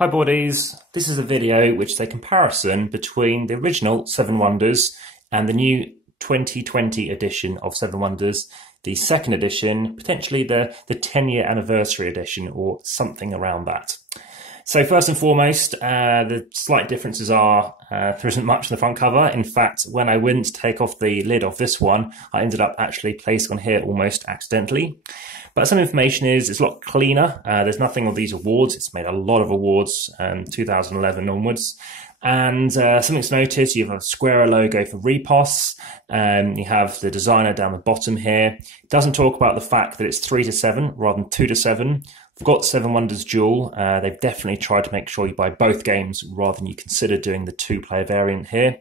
Hi boardies, this is a video which is a comparison between the original Seven Wonders and the new 2020 edition of Seven Wonders, the second edition, potentially the 10-year anniversary edition or something around that. So first and foremost, the slight differences are there isn't much on the front cover. In fact, when I went to take off the lid of this one, I ended up actually placing on here almost accidentally. But some information is it's a lot cleaner. There's nothing on these awards. It's made a lot of awards, 2011 onwards. And something to notice, you have a square logo for Repos. You have the designer down the bottom here. It doesn't talk about the fact that it's 3 to 7 rather than 2 to 7. I've got Seven Wonders Duel. They've definitely tried to make sure you buy both games rather than you consider doing the 2-player variant here.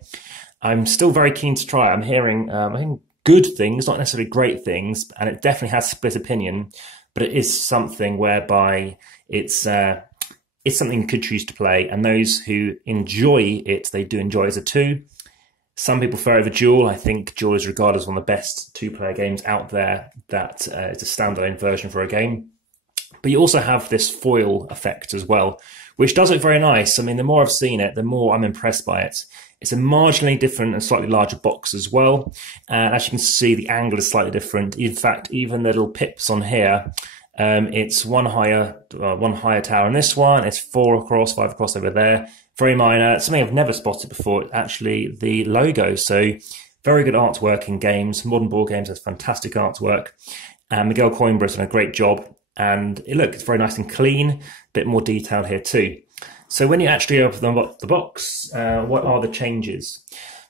I'm still very keen to try it. I'm hearing good things, not necessarily great things, and it definitely has split opinion, but it is something whereby it's something you could choose to play, and those who enjoy it, they do enjoy it as a 2. Some people prefer over Duel. I think Duel is regarded as one of the best 2-player games out there that is a standalone version for a game. But you also have this foil effect as well, which does look very nice. I mean, the more I've seen it, the more I'm impressed by it. It's a marginally different and slightly larger box as well. And as you can see, the angle is slightly different. In fact, even the little pips on here, it's one higher tower in this one. It's 4 across, 5 across over there. Very minor. Something I've never spotted before, actually, the logo. So very good artwork in games. Modern Board Games has fantastic artwork. And Miguel Coimbra's done a great job. And it's very nice and clean, a bit more detailed here too. So when you actually open the box, what are the changes?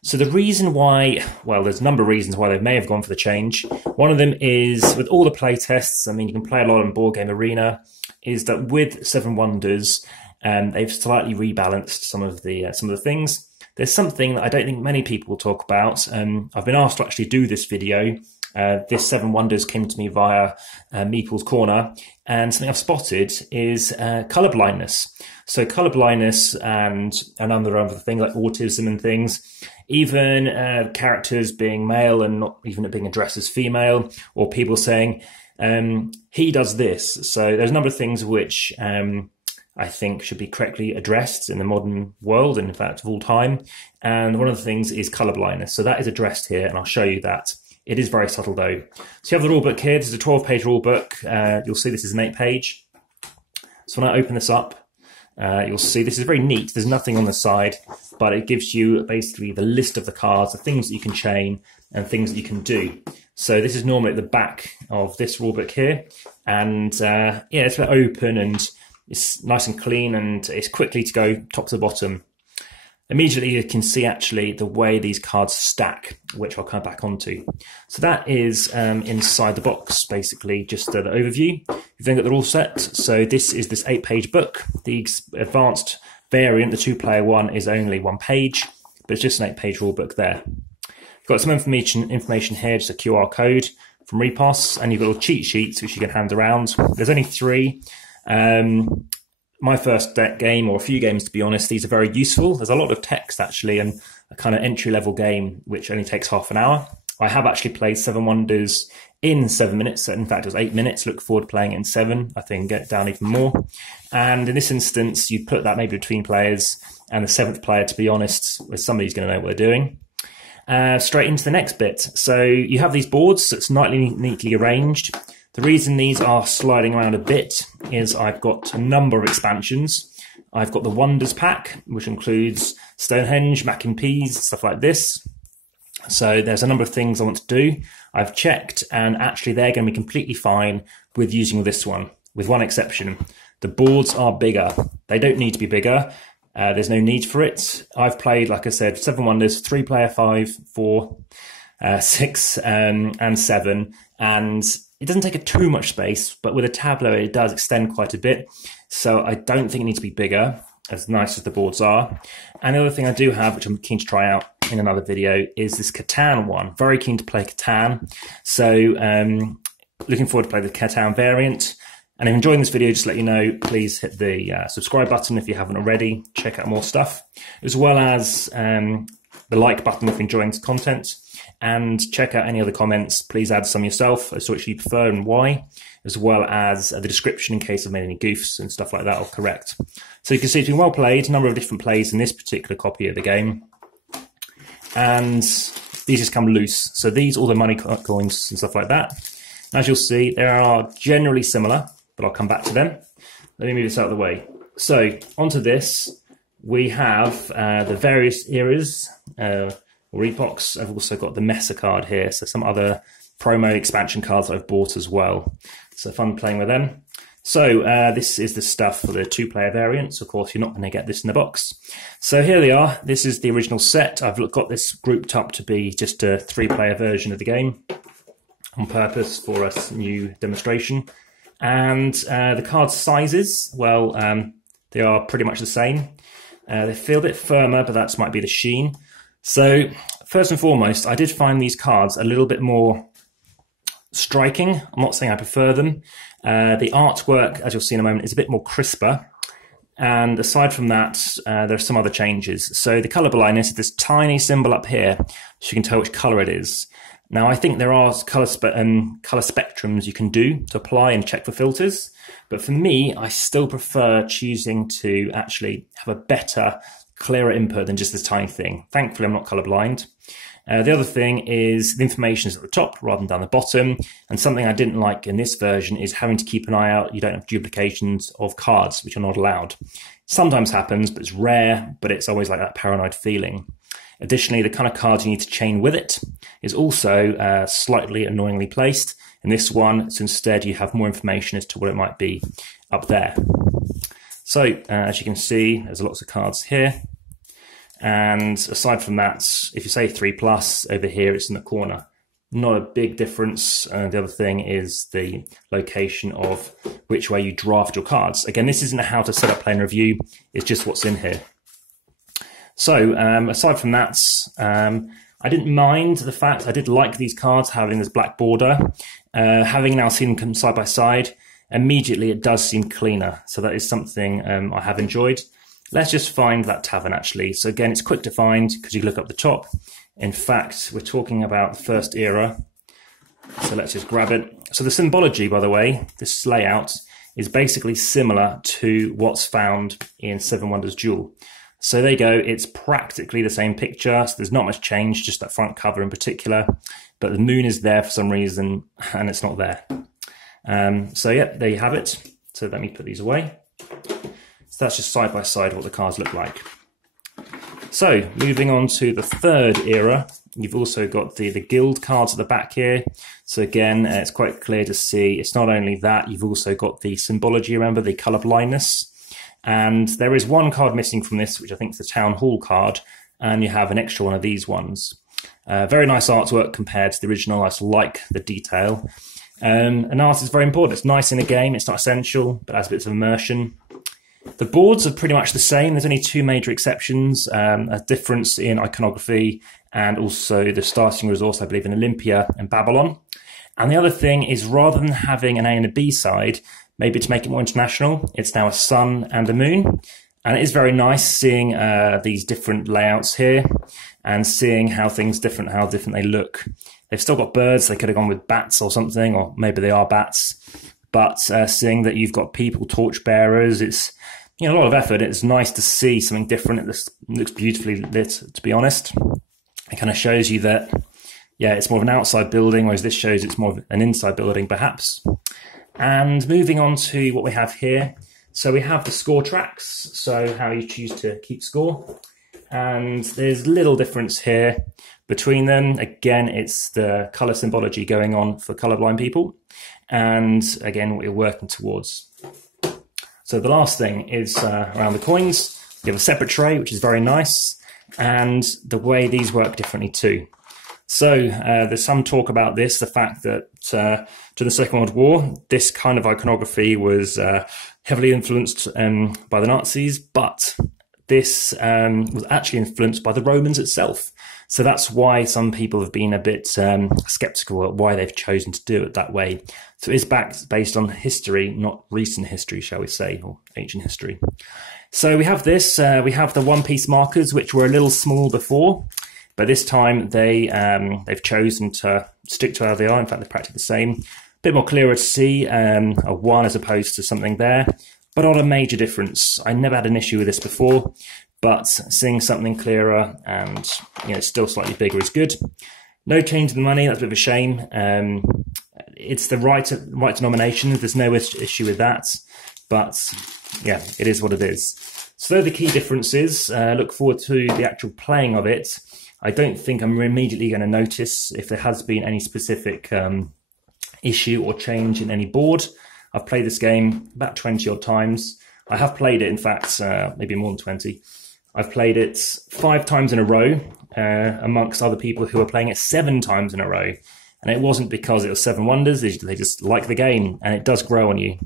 So the reason why, well, there's a number of reasons why they may have gone for the change. One of them is with all the play tests, I mean, you can play a lot in Board Game Arena, is that with Seven Wonders, they've slightly rebalanced some of the things. There's something that I don't think many people will talk about. I've been asked to actually do this video. This Seven Wonders came to me via Meeple's Corner, and something I've spotted is colour blindness. So colour blindness and another other thing like autism and things, even characters being male and not even it being addressed as female, or people saying he does this. So there's a number of things which I think should be correctly addressed in the modern world, and in fact of all time. And one of the things is colour blindness. So that is addressed here, and I'll show you that. It is very subtle though. So you have the rulebook here. This is a 12-page rulebook. You'll see this is an 8-page. So when I open this up, you'll see this is very neat. There's nothing on the side, but it gives you basically the list of the cards, the things that you can chain and things that you can do. So this is normally at the back of this rulebook here. And it's open and it's nice and clean and it's quickly to go top to the bottom. Immediately you can see actually the way these cards stack, which I'll come back onto. So that is inside the box, basically just the overview. You've then got the rule set. So this is this 8-page book. The advanced variant, the 2-player one, is only 1 page, but it's just an 8-page rule book there. You've got some information here, just a QR code from Repos, and you've got little cheat sheets which you can hand around. There's only 3. My first game, or a few games to be honest, these are very useful. There's a lot of text actually, and a kind of entry-level game which only takes half an hour. I have actually played Seven Wonders in 7 minutes. In fact, it was 8 minutes. Look forward to playing it in 7. I think get it down even more. And in this instance, you put that maybe between players, and the 7th player, to be honest, with somebody's going to know what they're doing. Straight into the next bit. So you have these boards that's neatly arranged. The reason these are sliding around a bit is I've got a number of expansions. I've got the Wonders pack, which includes Stonehenge, Mac and Peas, stuff like this. So there's a number of things I want to do. I've checked, and actually they're going to be completely fine with using this one, with one exception. The boards are bigger. They don't need to be bigger. There's no need for it. I've played, like I said, Seven Wonders, 3-player, 5, 4, 6, and 7, and it doesn't take too much space, but with a tableau it does extend quite a bit. So I don't think it needs to be bigger, as nice as the boards are. And the other thing I do have, which I'm keen to try out in another video, is this Catan one. Very keen to play Catan. So looking forward to play the Catan variant. And if you're enjoying this video, just to let you know, please hit the subscribe button if you haven't already. Check out more stuff. As well as the like button if you're enjoying this content, and check out any other comments. Please add some yourself as to which you prefer and why, as well as the description in case I've made any goofs and stuff like that, I'll correct. So you can see it's been well played, a number of different plays in this particular copy of the game. And these just come loose. So these, all the money coins and stuff like that. As you'll see, they are generally similar, but I'll come back to them. Let me move this out of the way. So onto this, we have the various eras, or epochs. I've also got the Mesa card here, so some other promo expansion cards that I've bought as well. So fun playing with them. So this is the stuff for the 2-player variants. Of course, you're not going to get this in the box. So here they are. This is the original set. I've got this grouped up to be just a 3-player version of the game on purpose for a new demonstration. And the card sizes, well, they are pretty much the same. They feel a bit firmer, but that might be the sheen. So first and foremost, I did find these cards a little bit more striking. I'm not saying I prefer them. The artwork, as you'll see in a moment, is a bit more crisper. And aside from that, there are some other changes. So the colour blindness is this tiny symbol up here, so you can tell which colour it is. Now, I think there are colour spectrums you can do to apply and check for filters. But for me, I still prefer choosing to actually have a better, clearer input than just this tiny thing. Thankfully, I'm not colourblind. The other thing is the information is at the top rather than down the bottom. And something I didn't like in this version is having to keep an eye out. You don't have duplications of cards, which are not allowed. Sometimes happens, but it's rare, but it's always like that paranoid feeling. Additionally, the kind of cards you need to chain with it is also slightly annoyingly placed. In this one, so instead you have more information as to what it might be up there. So, as you can see, there's lots of cards here. And aside from that, if you say 3+, over here it's in the corner. Not a big difference. The other thing is the location of which way you draft your cards. Again, this isn't a how to set up, play, and review. It's just what's in here. So, aside from that, I didn't mind the fact I did like these cards having this black border. Having now seen them side by side, immediately it does seem cleaner. So that is something I have enjoyed. Let's just find that tavern actually. So again, it's quick to find because you look up the top. In fact, we're talking about the first era. So let's just grab it. So the symbology, by the way, this layout is basically similar to what's found in Seven Wonders Duel. So there you go, it's practically the same picture, so there's not much change, just that front cover in particular, but the moon is there for some reason, and it's not there. So yeah, there you have it. So let me put these away. So that's just side by side what the cards look like. So moving on to the third era, you've also got the guild cards at the back here. So again, it's quite clear to see, it's not only that, you've also got the symbology, remember, the colour blindness. And there is one card missing from this, which I think is the Town Hall card, and you have an extra one of these ones. Very nice artwork compared to the original. I just like the detail. And art is very important. It's nice in a game. It's not essential, but has bits of immersion. The boards are pretty much the same. There's only 2 major exceptions. A difference in iconography and also the starting resource, I believe, in Olympia and Babylon. And the other thing is, rather than having an A and a B side, maybe to make it more international, it's now a sun and a moon. And it is very nice seeing these different layouts here and seeing how different they look. They've still got birds. They could have gone with bats or something, or maybe they are bats. But seeing that you've got people, torchbearers, it's a lot of effort. It's nice to see something different. It looks beautifully lit, to be honest. It kind of shows you that, yeah, it's more of an outside building, whereas this shows it's more of an inside building, perhaps. And moving on to what we have here. So we have the score tracks, so how you choose to keep score. And there's little difference here between them. Again, it's the colour symbology going on for colourblind people. And again, what you're working towards. So the last thing is around the coins. You have a separate tray, which is very nice. And the way these work differently too. So there's some talk about this, the fact that during the Second World War, this kind of iconography was heavily influenced by the Nazis, but this was actually influenced by the Romans itself. So that's why some people have been a bit skeptical at why they've chosen to do it that way. So it's based on history, not recent history, shall we say, or ancient history. So we have this, we have the one-piece markers, which were a little small before. But this time they've chosen to stick to how they are. In fact, they're practically the same. A bit more clearer to see, a 1 as opposed to something there, but not a major difference. I never had an issue with this before, but seeing something clearer and still slightly bigger is good. No change in the money, that's a bit of a shame. It's the right denomination, there's no issue with that, but yeah, it is what it is. So those are the key differences. Look forward to the actual playing of it. I don't think I'm immediately going to notice if there has been any specific issue or change in any board. I've played this game about 20 odd times. I have played it, in fact, maybe more than 20. I've played it 5 times in a row amongst other people who are playing it 7 times in a row. And it wasn't because it was 7 Wonders, they just like the game, and it does grow on you.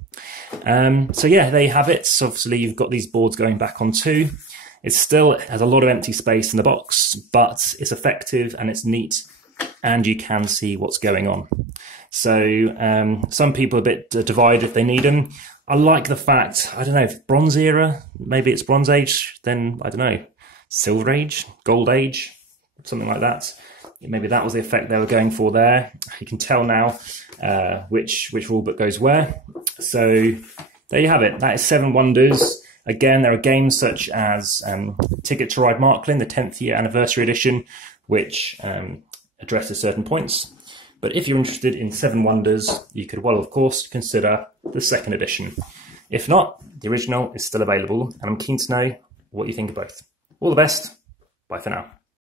So yeah, there you have it. So obviously you've got these boards going back on 2. It still has a lot of empty space in the box, but it's effective and it's neat, and you can see what's going on. So some people are a bit divided if they need them. I like the fact, I don't know, if Bronze Era, maybe it's Bronze Age, then I don't know, Silver Age, Gold Age, something like that. Maybe that was the effect they were going for there. You can tell now which rulebook goes where. So there you have it. That is 7 Wonders. Again, there are games such as Ticket to Ride Marklin, the 10th year anniversary edition, which addresses certain points. But if you're interested in 7 Wonders, you could well, of course, consider the 2nd edition. If not, the original is still available, and I'm keen to know what you think of both. All the best. Bye for now.